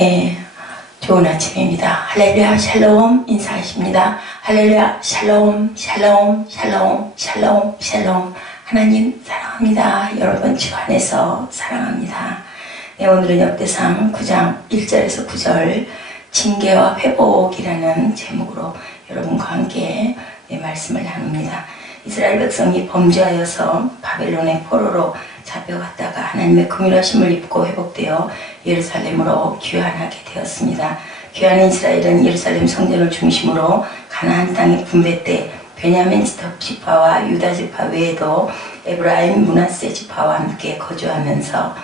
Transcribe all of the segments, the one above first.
예, 좋은 아침입니다. 할렐루야 샬롬 인사하십니다. 할렐루야 샬롬 샬롬 샬롬 샬롬 샬롬. 하나님 사랑합니다. 여러분 주 안에서 사랑합니다. 네, 오늘은 역대상 9장 1절에서 9절 징계와 회복이라는 제목으로 여러분과 함께 말씀을 나눕니다. 이스라엘 백성이 범죄하여서 바벨론의 포로로 잡혀갔다가 하나님의 긍휼하심을 입고 회복되어 예루살렘으로 귀환하게 되었습니다. 귀환한 이스라엘은 예루살렘 성전을 중심으로 가나안 땅의 분배 때 베냐민 지파와 유다 지파 외에도 에브라임 므낫세 지파와 함께 거주하면서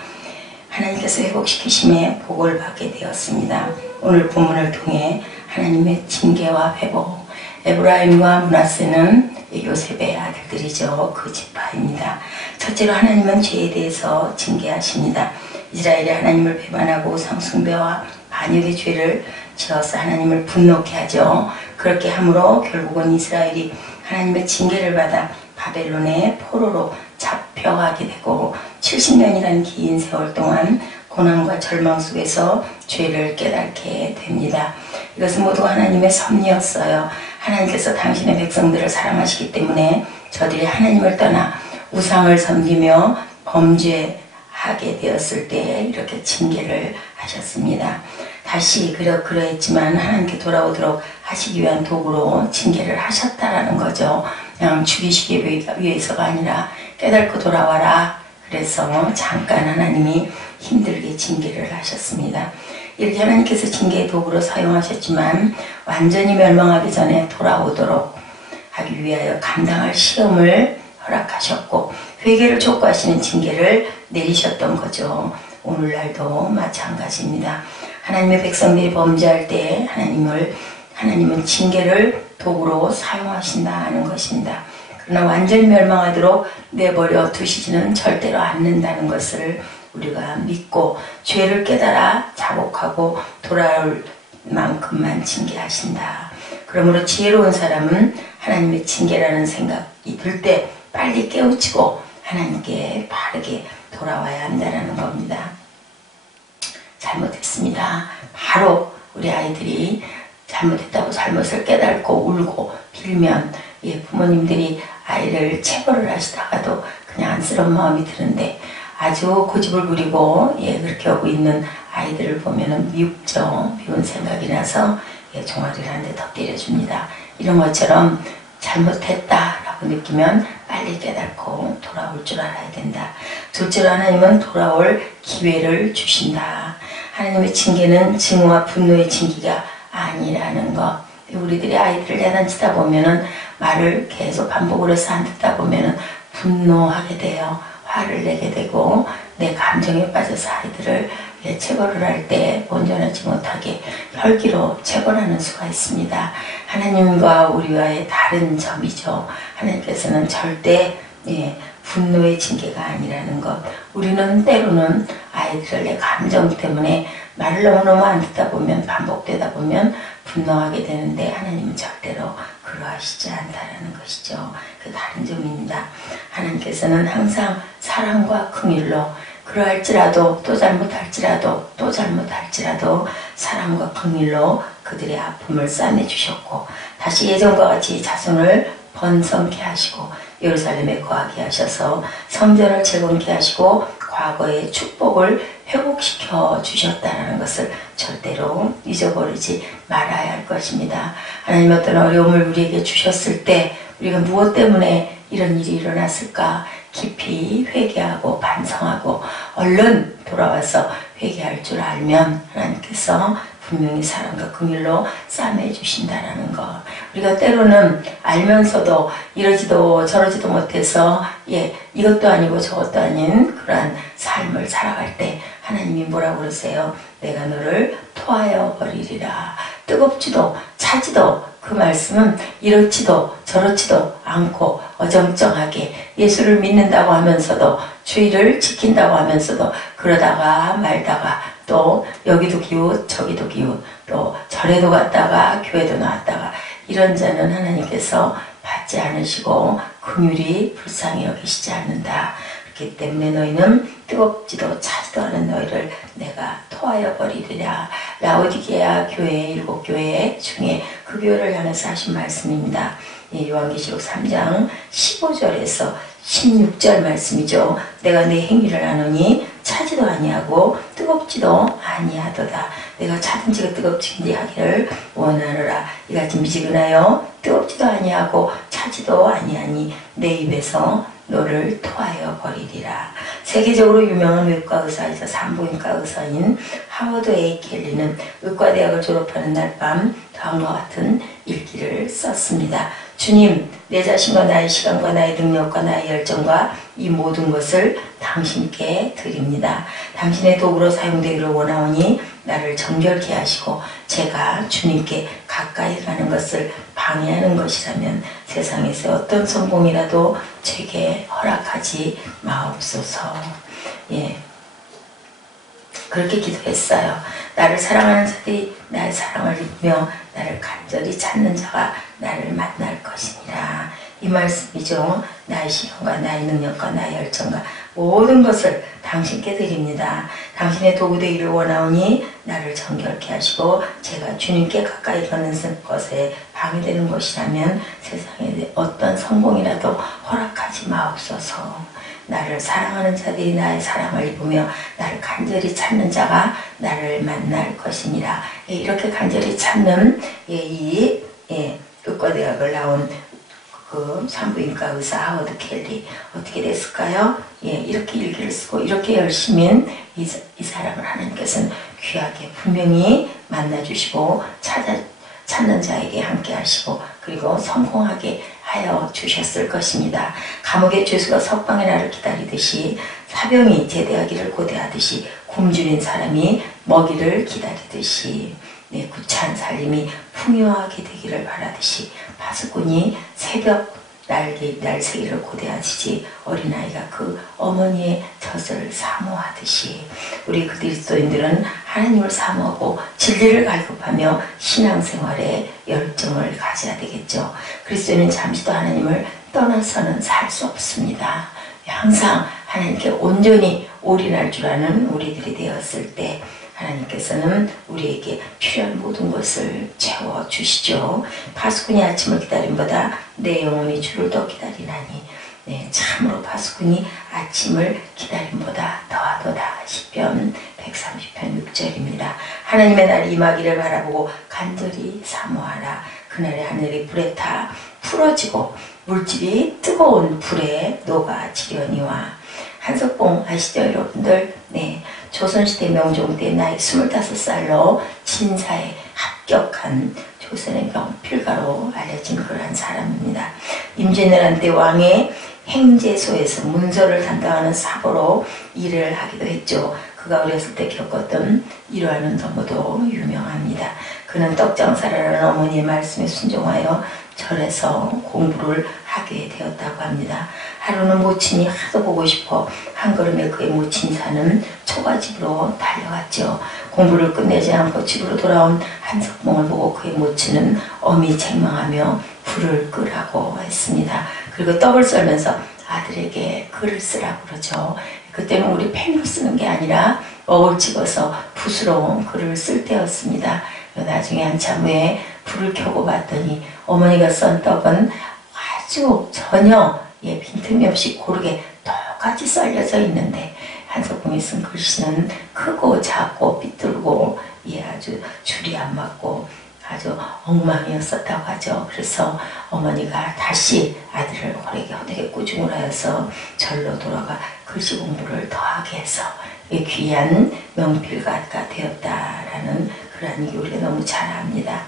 하나님께서 회복시키심에 복을 받게 되었습니다. 오늘 본문을 통해 하나님의 징계와 회복, 에브라임과 므낫세는 요셉의 아들들이죠. 그 지파입니다. 첫째로 하나님은 죄에 대해서 징계하십니다. 이스라엘이 하나님을 배반하고 우상숭배와 반역의 죄를 지어서 하나님을 분노케 하죠. 그렇게 함으로 결국은 이스라엘이 하나님의 징계를 받아 바벨론의 포로로 잡혀가게 되고 70년이라는 긴 세월 동안 고난과 절망 속에서 죄를 깨닫게 됩니다. 이것은 모두 하나님의 섭리였어요. 하나님께서 당신의 백성들을 사랑하시기 때문에 저들이 하나님을 떠나 우상을 섬기며 범죄하게 되었을 때 이렇게 징계를 하셨습니다. 다시 그러했지만 하나님께 돌아오도록 하시기 위한 도구로 징계를 하셨다라는 거죠. 그냥 죽이시기 위해서가 아니라 깨닫고 돌아와라. 그래서 잠깐 하나님이 힘들게 징계를 하셨습니다. 이렇게 하나님께서 징계의 도구로 사용하셨지만 완전히 멸망하기 전에 돌아오도록 하기 위하여 감당할 시험을 허락하셨고 회개를 촉구하시는 징계를 내리셨던 거죠. 오늘날도 마찬가지입니다. 하나님의 백성들이 범죄할 때 하나님은 징계를 도구로 사용하신다는 것입니다. 그러나 완전히 멸망하도록 내버려 두시지는 절대로 않는다는 것을 우리가 믿고 죄를 깨달아 자복하고 돌아올 만큼만 징계하신다. 그러므로 지혜로운 사람은 하나님의 징계라는 생각이 들 때 빨리 깨우치고 하나님께 바르게 돌아와야 한다는 겁니다. 잘못했습니다. 바로 우리 아이들이 잘못했다고 잘못을 깨닫고 울고 빌면 부모님들이 아이를 체벌을 하시다가도 그냥 안쓰러운 마음이 드는데 아주 고집을 부리고 그렇게 하고 있는 아이들을 보면은 미웁죠. 미운 생각이 나서 종아리를 한 대 더 때려줍니다. 이런 것처럼 잘못했다라고 느끼면 빨리 깨닫고 돌아올 줄 알아야 된다. 둘째로 하나님은 돌아올 기회를 주신다. 하나님의 징계는 증오와 분노의 징계가 아니라는 것. 우리들이 아이들을 야단치다 보면은 말을 계속 반복을 해서 안 듣다 보면은 분노하게 돼요. 화를 내게 되고 내 감정에 빠져서 아이들을 체벌을 할 때 온전하지 못하게 혈기로 체벌하는 수가 있습니다. 하나님과 우리와의 다른 점이죠. 하나님께서는 절대 분노의 징계가 아니라는 것. 우리는 때로는 아이들을 내 감정 때문에 말을 너무너무 안 듣다 보면 반복되다 보면 분노하게 되는데 하나님은 절대로 그러하시지 않다라는 것이죠. 그 다른 점입니다. 하나님께서는 항상 사랑과 긍휼로 그러할지라도 또 잘못할지라도 사랑과 긍휼로 그들의 아픔을 싸매주셨고 다시 예전과 같이 자손을 번성케 하시고 예루살렘에 거하게 하셔서 성전을 재건케 하시고 과거의 축복을 회복시켜 주셨다는 것을 절대로 잊어버리지 말아야 할 것입니다. 하나님 어떤 어려움을 우리에게 주셨을 때 우리가 무엇 때문에 이런 일이 일어났을까 깊이 회개하고 반성하고 얼른 돌아와서 회개할 줄 알면 하나님께서 분명히 사랑과 긍휼로 싸매 주신다라는 것. 우리가 때로는 알면서도 이러지도 저러지도 못해서 이것도 아니고 저것도 아닌 그러한 삶을 살아갈 때 하나님이 뭐라고 그러세요? 내가 너를 토하여 버리리라. 뜨겁지도 차지도 그 말씀은 이렇지도 저렇지도 않고 어정쩡하게 예수를 믿는다고 하면서도 주의를 지킨다고 하면서도 그러다가 말다가 또 여기도 기웃 저기도 기웃 또 절에도 갔다가 교회도 나왔다가 이런 자는 하나님께서 받지 않으시고 긍휼히 불쌍히 여기시지 않는다. 그렇기 때문에 너희는 뜨겁지도 차지도 않은 너희를 내가 토하여 버리리라 라오디게아 교회 7교회 중에 그 교회를 향해서 하신 말씀입니다. 예, 요한계시록 3장 15절에서 16절 말씀이죠. 내가 내 행위를 아노니 차지도 아니하고 뜨겁지도 아니하도다. 내가 차든지 뜨겁든지 하기를 원하노라. 이같이 미지근하여 뜨겁지도 아니하고 차지도 아니하니 내 입에서 너를 토하여 버리리라. 세계적으로 유명한 외과 의사이자 산부인과 의사인 하워드 A. 켈리는 의과대학을 졸업하는 날 밤 다음과 같은 일기를 썼습니다. 주님, 내 자신과 나의 시간과 나의 능력과 나의 열정과 이 모든 것을 당신께 드립니다. 당신의 도구로 사용되기를 원하오니 나를 정결케 하시고 제가 주님께 가까이 가는 것을 방해하는 것이라면 세상에서 어떤 성공이라도 제게 허락하지 마옵소서. 예, 그렇게 기도했어요. 나를 사랑하는 자들이 나의 사랑을 입으며 나를 간절히 찾는 자가 나를 만날 것이니라. 이 말씀이죠. 나의 시간과 나의 능력과 나의 열정과 모든 것을 당신께 드립니다. 당신의 도구 되기를 원하오니 나를 정결케 하시고 제가 주님께 가까이 가는 것에 방해되는 것이라면 세상에 어떤 성공이라도 허락하지 마옵소서. 나를 사랑하는 자들이 나의 사랑을 입으며 나를 간절히 찾는 자가 나를 만날 것이니라. 예, 이렇게 간절히 찾는 이 의과대학을 나온 그 산부인과 의사 하워드 켈리 어떻게 됐을까요? 예, 이렇게 일기를 쓰고 이렇게 열심인 이 사람을 하나님께서는 귀하게 분명히 만나주시고 찾는 자에게 함께 하시고 그리고 성공하게 하여 주셨을 것입니다. 감옥의 죄수가 석방의 날을 기다리듯이 사병이 제대하기를 고대하듯이 굶주린 사람이 먹이를 기다리듯이 구찬 살림이 풍요하게 되기를 바라듯이 파수꾼이 새벽 날새기를 고대하시지 어린아이가 그 어머니의 젖을 사모하듯이 우리 그리스도인들은 하나님을 사모하고 진리를 갈급하며 신앙생활에 열정을 가져야 되겠죠. 그리스도인은 잠시도 하나님을 떠나서는 살 수 없습니다. 항상 하나님께 온전히 올인할 줄 아는 우리들이 되었을 때 하나님께서는 우리에게 필요한 모든 것을 채워주시죠. 파수꾼이 아침을 기다림보다 내 영혼이 주를 더 기다리나니 참으로 파수꾼이 아침을 기다림보다 더하도다. 시편 130편 6절입니다. 하나님의 날이 임하기를 바라보고 간절히 사모하라. 그날의 하늘이 불에 타 풀어지고 물질이 뜨거운 불에 녹아지려니와. 한석봉 아시죠 여러분들? 조선시대 명종 때 나이 25살로 진사에 합격한 조선의 명필가로 알려진 그러한 사람입니다. 임진왜란 때 왕의 행제소에서 문서를 담당하는 사보로 일을 하기도 했죠. 그가 어렸을 때 겪었던 일화는 너무도 유명합니다. 그는 떡장사를 하는 어머니의 말씀에 순종하여 절에서 공부를 하게 되었다고 합니다. 하루는 모친이 하도 보고 싶어 한 걸음에 그의 모친이 사는 초가집으로 달려갔죠. 공부를 끝내지 않고 집으로 돌아온 한석봉을 보고 그의 모친은 엄히 책망하며 불을 끄라고 했습니다. 그리고 떡을 썰면서 아들에게 글을 쓰라고 그러죠. 그때는 우리 펜으로 쓰는 게 아니라 억을 찍어서 붓으로 글을 쓸 때였습니다. 나중에 한참 후에 불을 켜고 봤더니 어머니가 썬 떡은 아주 전혀 빈틈이 없이 고르게 똑같이 썰려져 있는데 한석봉이 쓴 글씨는 크고 작고 삐뚤고 아주 줄이 안 맞고 아주 엉망이었었다고 하죠. 그래서 어머니가 다시 아들을 호되게 꾸중을 하여서 절로 돌아가 글씨 공부를 더하게 해서 귀한 명필가가 되었다라는 그런 얘기 우리가 너무 잘 압니다.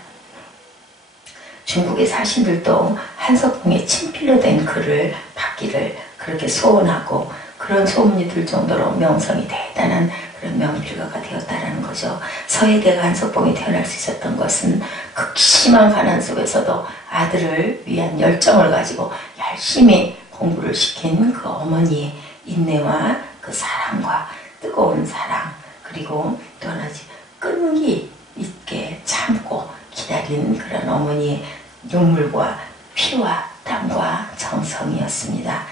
중국의 사신들도 한석봉의 친필로 된 글을 받기를 그렇게 소원하고 그런 소문이 들 정도로 명성이 대단한 그런 명필가가 되었다는 거죠. 서해대가 한석봉이 태어날 수 있었던 것은 극심한 가난 속에서도 아들을 위한 열정을 가지고 열심히 공부를 시킨 그 어머니의 인내와 그 사랑과 뜨거운 사랑 그리고 또 하나지 끈기 있게 참고 기다린 그런 어머니의 눈물과 피와 땀과 정성이었습니다.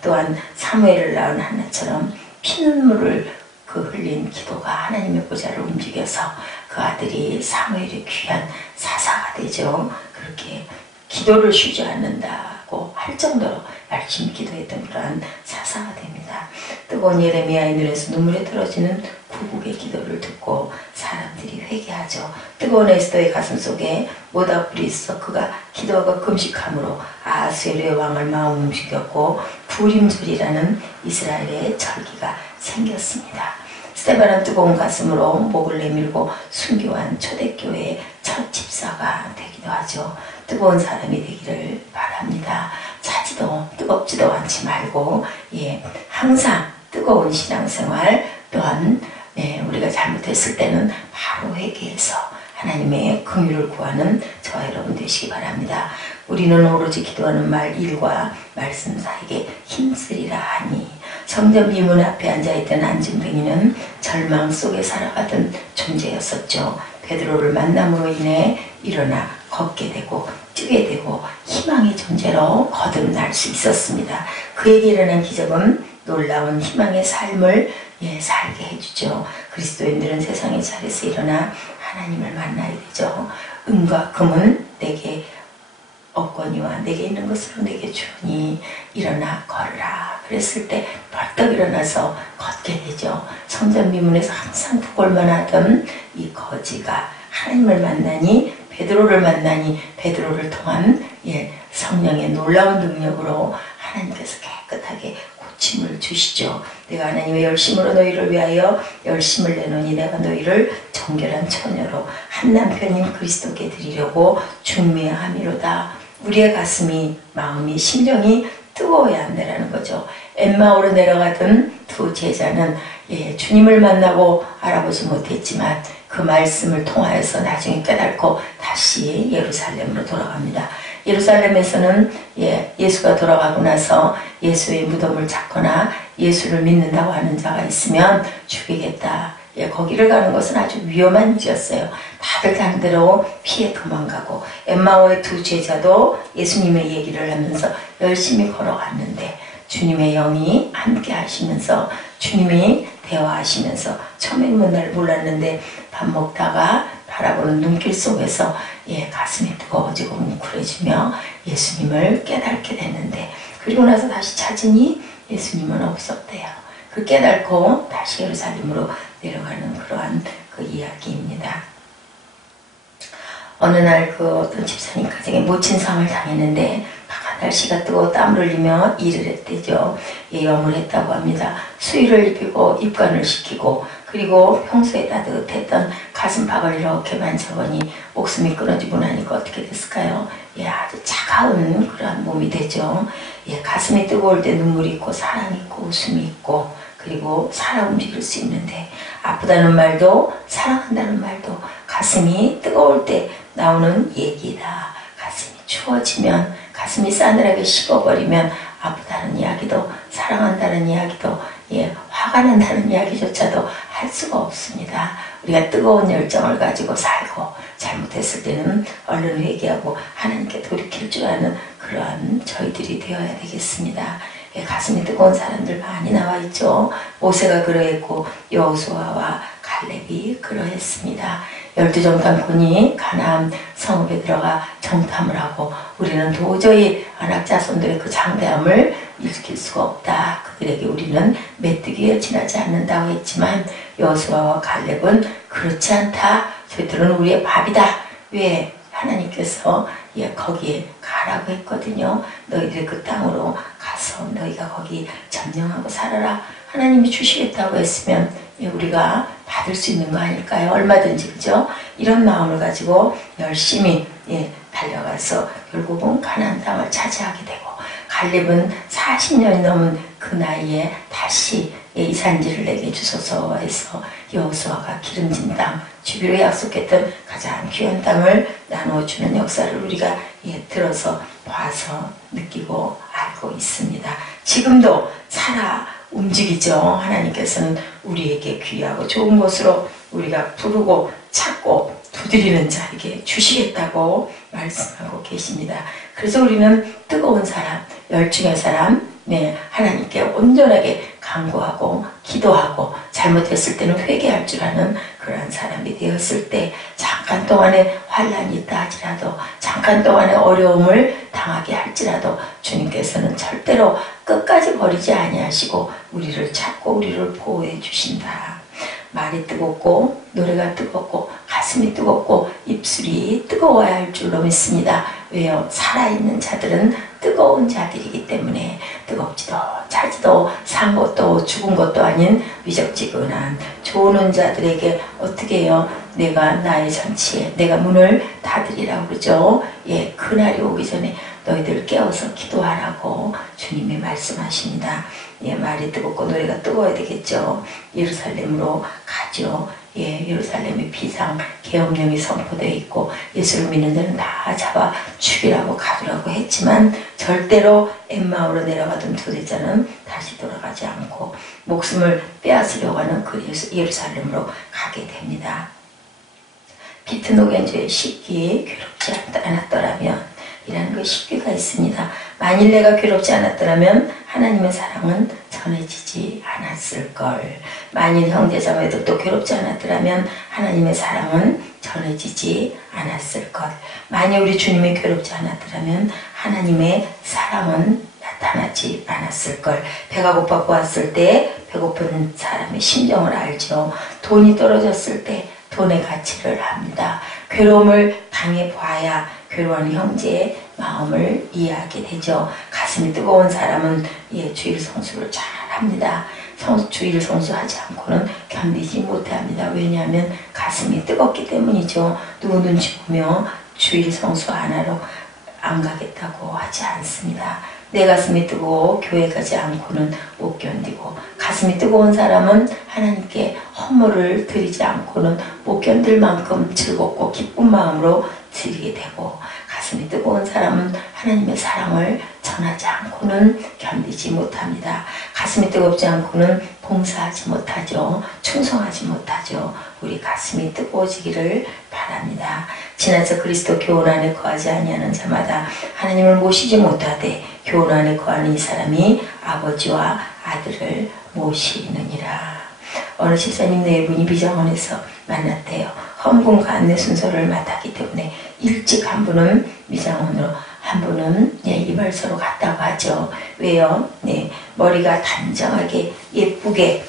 또한 사무엘을 낳은 하나처럼 피눈물을 흘린 기도가 하나님의 보좌를 움직여서 그 아들이 사무엘의 귀한 사사가 되죠. 그렇게 기도를 쉬지 않는다고 할 정도로 열심히 기도했던 그러한 사사가 됩니다. 뜨거운 예레미야의 눈에서 눈물이 떨어지는 구국의 기도를 듣고 사람들이 회개하죠. 뜨거운 에스더의 가슴 속에 모닥불이 있어 그가 기도하고 금식함으로 아수르의 왕을 마음 움직였고 부림절이라는 이스라엘의 절기가 생겼습니다. 스데반은 뜨거운 가슴으로 목을 내밀고 순교한 초대교회의 첫 집사가 되기도 하죠. 뜨거운 사람이 되기를 바랍니다. 차지도 뜨겁지도 않지 말고 항상 뜨거운 신앙생활 또한 우리가 잘못했을 때는 바로 회개해서 하나님의 긍휼을 구하는 저와 여러분 되시기 바랍니다. 우리는 오로지 기도하는 말 일과 말씀 사이에 힘쓰리라 하니 성전 비문 앞에 앉아있던 안진뱅이는 절망 속에 살아가던 존재였었죠. 베드로를 만남으로 인해 일어나 걷게 되고 뛰게 되고 희망의 존재로 거듭날 수 있었습니다. 그에게 일어난 기적은 놀라운 희망의 삶을 살게 해주죠. 그리스도인들은 세상의 자리에서 일어나 하나님을 만나야 되죠. 은과 금은 내게 없거니와 내게 있는 것으로 내게 주니 일어나 걸으라. 그랬을 때 벌떡 일어나서 걷게 되죠. 성전 미문에서 항상 부골만 하던 이 거지가 하나님을 만나니 베드로를 만나니 베드로를 통한 성령의 놀라운 능력으로 하나님께서 깨끗하게 고침을 주시죠. 내가 하나님의 열심으로 너희를 위하여 열심을 내노니 내가 너희를 정결한 처녀로 한 남편인 그리스도께 드리려고 중매함이로다. 우리의 가슴이 마음이 심정이 뜨거워야 한다는 거죠. 엠마오로 내려가던 두 제자는 주님을 만나고 알아보지 못했지만 그 말씀을 통하여서 나중에 깨닫고 다시 예루살렘으로 돌아갑니다. 예루살렘에서는 예수가 돌아가고 나서 예수의 무덤을 찾거나 예수를 믿는다고 하는 자가 있으면 죽이겠다. 거기를 가는 것은 아주 위험한 일이었어요. 다들 다른 데로 피해 도망가고 엠마오의 두 제자도 예수님의 얘기를 하면서 열심히 걸어갔는데 주님의 영이 함께 하시면서 주님이 대화하시면서 처음에는 몰랐는데 밥 먹다가 바라보는 눈길 속에서 가슴이 뜨거워지고 뭉클해지며 예수님을 깨닫게 됐는데 그리고 나서 다시 찾으니 예수님은 없었대요. 그 깨닫고 다시 예루살렘으로 내려가는 그러한 그 이야기입니다. 어느 날 그 어떤 집사님 가정에 모친상을 당했는데 바깥 날씨가 뜨거워 땀을 흘리며 일을 했대죠. 염을 했다고 합니다. 수의를 입히고 입관을 시키고 그리고 평소에 따뜻했던 가슴팍을 이렇게 만져보니 목숨이 끊어지고 나니까 어떻게 됐을까요? 아주 차가운 그러한 몸이 되죠. 가슴이 뜨거울 때 눈물이 있고 사랑이 있고 웃음이 있고 그리고 살아 움직일 수 있는데 아프다는 말도 사랑한다는 말도 가슴이 뜨거울 때 나오는 얘기다. 가슴이 추워지면 가슴이 싸늘하게 식어버리면 아프다는 이야기도 사랑한다는 이야기도 화가 난다는 이야기조차도 할 수가 없습니다. 우리가 뜨거운 열정을 가지고 살고 잘못했을 때는 얼른 회개하고 하나님께 돌이킬 줄 아는 그러한 저희들이 되어야 되겠습니다. 가슴이 뜨거운 사람들 많이 나와 있죠. 모세가 그러했고 여호수아와 갈렙이 그러했습니다. 12정탐꾼이 가나안 성읍에 들어가 정탐을 하고 우리는 도저히 아낙 자손들의 그 장대함을 일으킬 수가 없다. 그들에게 우리는 메뚜기에 지나지 않는다고 했지만 여호수아와 갈렙은 그렇지 않다. 저희들은 우리의 밥이다. 왜? 하나님께서 거기에 가라고 했거든요. 너희들 그 땅으로 가서 너희가 거기 점령하고 살아라. 하나님이 주시겠다고 했으면 우리가 받을 수 있는 거 아닐까요? 얼마든지 그죠? 이런 마음을 가지고 열심히 달려가서 결국은 가나안 땅을 차지하게 되고 갈렙은 40년이 넘은 그 나이에 다시 이 산지를 내게 주소서 해서 여호수아가 기름진 땅 주비로 약속했던 가장 귀한 땅을 나누어주는 역사를 우리가 들어서 봐서 느끼고 알고 있습니다. 지금도 살아 움직이죠. 하나님께서는 우리에게 귀하고 좋은 곳으로 우리가 부르고 찾고 두드리는 자에게 주시겠다고 말씀하고 계십니다. 그래서 우리는 뜨거운 사람, 열중의 사람, 하나님께 온전하게 간구하고 기도하고 잘못했을 때는 회개할 줄 아는 그러한 사람이 되었을 때 잠깐 동안의 환란이 있다 하지라도 잠깐 동안의 어려움을 당하게 할지라도 주님께서는 절대로 끝까지 버리지 아니하시고 우리를 찾고 우리를 보호해 주신다. 말이 뜨겁고 노래가 뜨겁고 가슴이 뜨겁고 입술이 뜨거워야 할 줄로 믿습니다. 왜요? 살아있는 자들은 뜨거운 자들이기 때문에 뜨겁지도 차지도 산 것도 죽은 것도 아닌 미적지근한 조는 자들에게 어떻게 해요? 내가 나의 잔치에 내가 문을 닫으리라고 그러죠. 예, 그날이 오기 전에 너희들 깨워서 기도하라고 주님이 말씀하십니다. 예, 말이 뜨겁고 노래가 뜨거워야 되겠죠. 예루살렘으로 가죠. 예, 예루살렘의 비상 계엄령이 선포되어 있고 예수를 믿는 자는 다 잡아 죽이라고 가두라고 했지만 절대로 엠마오로 내려가던 두 제자는 다시 돌아가지 않고 목숨을 빼앗으려고 하는 그 예루살렘으로 가게 됩니다. 비트노겐조의 식기 괴롭지 않았더라면 이라는 그 식기가 있습니다. 만일 내가 괴롭지 않았더라면 하나님의 사랑은 전해지지 않았을걸. 만일 형제자매들도 괴롭지 않았더라면 하나님의 사랑은 전해지지 않았을것. 만일 우리 주님이 괴롭지 않았더라면 하나님의 사랑은 나타나지 않았을걸. 배가 고파 보았을 때 배고픈 사람의 심정을 알죠. 돈이 떨어졌을 때 돈의 가치를 합니다. 괴로움을 당해봐야 괴로워하는 형제의 마음을 이해하게 되죠. 가슴이 뜨거운 사람은 예, 주일 성수를 잘 합니다. 주일 성수하지 않고는 견디지 못합니다. 왜냐하면 가슴이 뜨겁기 때문이죠. 누구 눈치 보며 주일 성수 안 하러 안 가겠다고 하지 않습니다. 내 가슴이 뜨거워 교회 가지 않고는 못 견디고 가슴이 뜨거운 사람은 하나님께 헌물을 드리지 않고는 못 견딜 만큼 즐겁고 기쁜 마음으로 드리게 되고 가슴이 뜨거운 사람은 하나님의 사랑을 전하지 않고는 견디지 못합니다. 가슴이 뜨겁지 않고는 봉사하지 못하죠. 충성하지 못하죠. 우리 가슴이 뜨거워지기를 바랍니다. 지나쳐 그리스도 교훈 안에 거하지 아니하는 자마다 하나님을 모시지 못하되 교훈 안에 거하는 이 사람이 아버지와 아들을 모시느니라. 어느 집사님 네 분이 비정원에서 만났대요. 헌금과 안내 순서를 맡았기 때문에 일찍 한 분은 미장원으로 한 분은 예, 이발소로 갔다고 하죠. 왜요? 네, 머리가 단정하게 예쁘게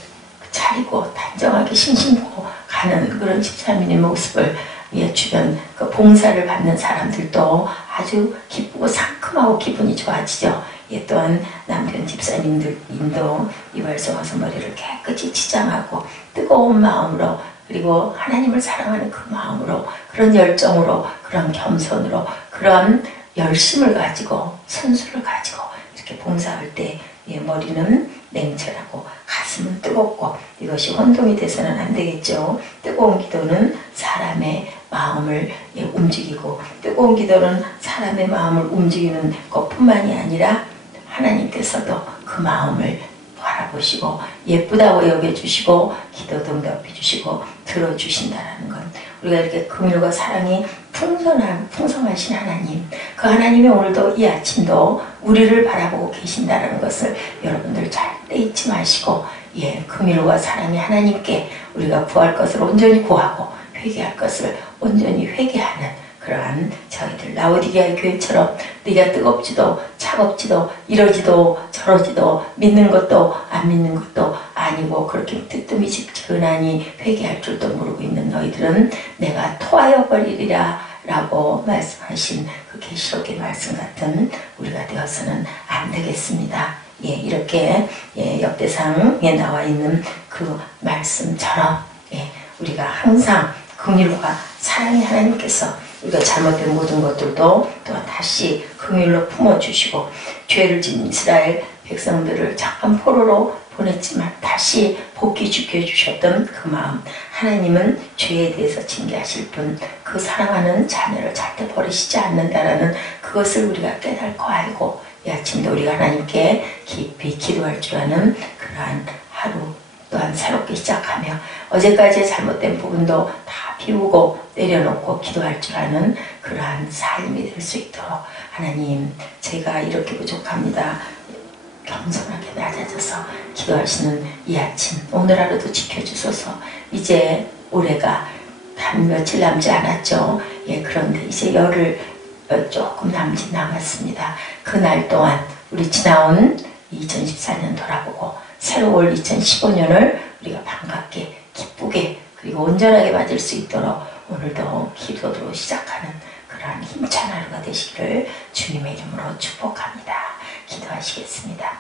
차리고 단정하게 신신고 가는 그런 집사님의 모습을 예, 주변 그 봉사를 받는 사람들도 아주 기쁘고 상큼하고 기분이 좋아지죠. 예, 또한 남편 집사님들도 이발소 가서 머리를 깨끗이 치장하고 뜨거운 마음으로 그리고 하나님을 사랑하는 그 마음으로 그런 열정으로 그런 겸손으로 그런 열심을 가지고 선수를 가지고 이렇게 봉사할 때 예, 머리는 냉철하고 가슴은 뜨겁고 이것이 혼동이 돼서는 안 되겠죠. 뜨거운 기도는 사람의 마음을 예, 움직이고 뜨거운 기도는 사람의 마음을 움직이는 것뿐만이 아니라 하나님께서도 그 마음을 바라보시고 예쁘다고 여겨주시고 기도 응답해 주시고 들어주신다는 것. 우리가 이렇게 긍휼과 사랑이 풍성하신 하나님, 그 하나님이 오늘도 이 아침도 우리를 바라보고 계신다는 것을 여러분들 절대 잊지 마시고 예, 긍휼과 사랑이 하나님께 우리가 구할 것을 온전히 구하고 회개할 것을 온전히 회개하는 그러한 저희들 라오디게아 교회처럼 네가 뜨겁지도 차갑지도 이러지도 저러지도 믿는 것도 안 믿는 것도 아니고 그렇게 뜨뜻미지근하니 회개할 줄도 모르고 있는 너희들은 내가 토하여 버리리라 라고 말씀하신 그 계시록의 말씀 같은 우리가 되어서는 안 되겠습니다. 예, 이렇게 예, 역대상에 나와 있는 그 말씀처럼 예, 우리가 항상 긍휼과 사랑의 하나님께서 우리가 잘못된 모든 것들도 또한 다시 긍휼로 품어주시고 죄를 지은 이스라엘 백성들을 잠깐 포로로 보냈지만 다시 복귀시켜 주셨던 그 마음, 하나님은 죄에 대해서 징계하실 분, 그 사랑하는 자녀를 절대 버리시지 않는다라는 그것을 우리가 깨닫고 알고 이 아침도 우리가 하나님께 깊이 기도할 줄 아는 그러한 하루 또한 새롭게 시작하며 어제까지의 잘못된 부분도 다 비우고 내려놓고 기도할 줄 아는 그러한 삶이 될 수 있도록 하나님, 제가 이렇게 부족합니다. 겸손하게 낮아져서 기도하시는 이 아침 오늘 하루도 지켜주소서. 이제 올해가 한 며칠 남지 않았죠. 예, 그런데 이제 열흘 조금 남았습니다. 그 날 동안 우리 지나온 2014년 돌아보고 새로 올 2015년을 우리가 반갑게 기쁘게 그리고 온전하게 맞을 수 있도록 오늘도 기도로 시작하는 그러한 힘찬 하루가 되시기를 주님의 이름으로 축복합니다. 기도하시겠습니다.